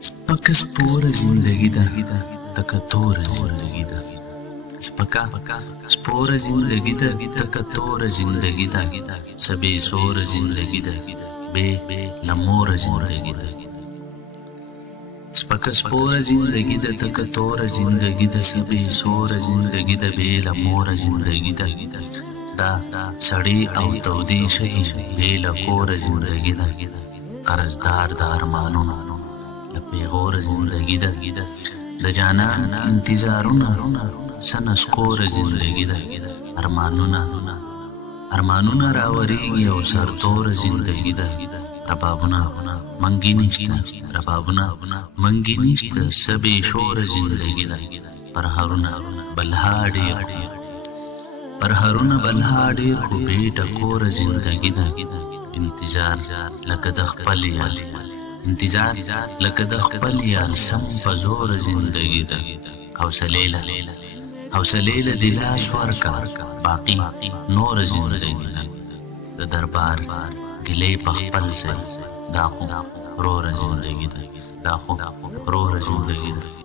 سپکه سپوره زندگی ده تکه توره زندگی ده سپکه سپوره زندگی ده تکه توره زندگی ده سبی سوره زندگی ده بے لموره زندگی ده سپکه سپوره زندگی ده تکه توره زندگی ده سبی سوره زندگی ده بے لموره زندگی ده دا سړی او تودې شي بې له کوره زندګي ده قرضدار د ارمانونو له پیغوره زندګي ده د جانان انتظارونه څه نسکوره زندګي ده ارمانونه راورېږي او سرتوره زندګي ده ربابونه منګي نشته ربابونه منګي نشته څه بې شوره زندګي ده پرهرونه بلها ډېر بلها ډېر خو بې ټکوره زندګي ده انتظار لکه د خپل یار سم په زوره زندګي ده حوصلې له د لاس ورکه باقي نوره زندګي ده د دربار ګلې په خپل ځای دا خو روره زندګي ده